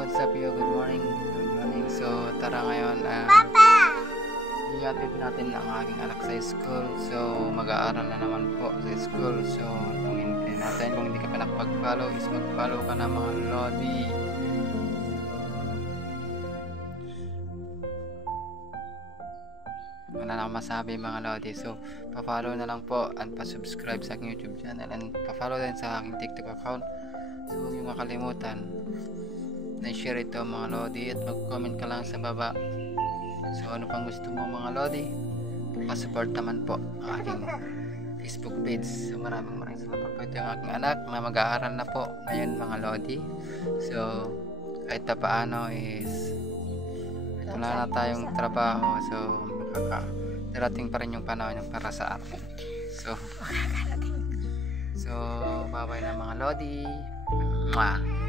what's up you? Good morning. Good morning. So, tara ngayon, i-attend natin ang aking anak sa school. So, mag-aaral na naman po sa school. So, tungin natin. Kung hindi ka pa nakapag-follow, is mag-follow ka na mga lodi. Wala na akong masabi mga lodi. So, pa-follow na lang po at pa-subscribe sa aking YouTube channel and pa-follow din sa aking TikTok account. So, huwag nyo makalimutan na i-share ito mga lodi at mag-comment ka lang sa baba. So, ano pang gusto mo mga lodi? Pa-support naman po ang aking Facebook page. So, maraming salamat po. Ito yung aking anak na mag-aaral na po ngayon mga lodi. So, kahit na paano is wala na tayong trabaho. So, darating pa rin yung panahon yung para sa atin. So, bye-bye na mga lodi. Mwah!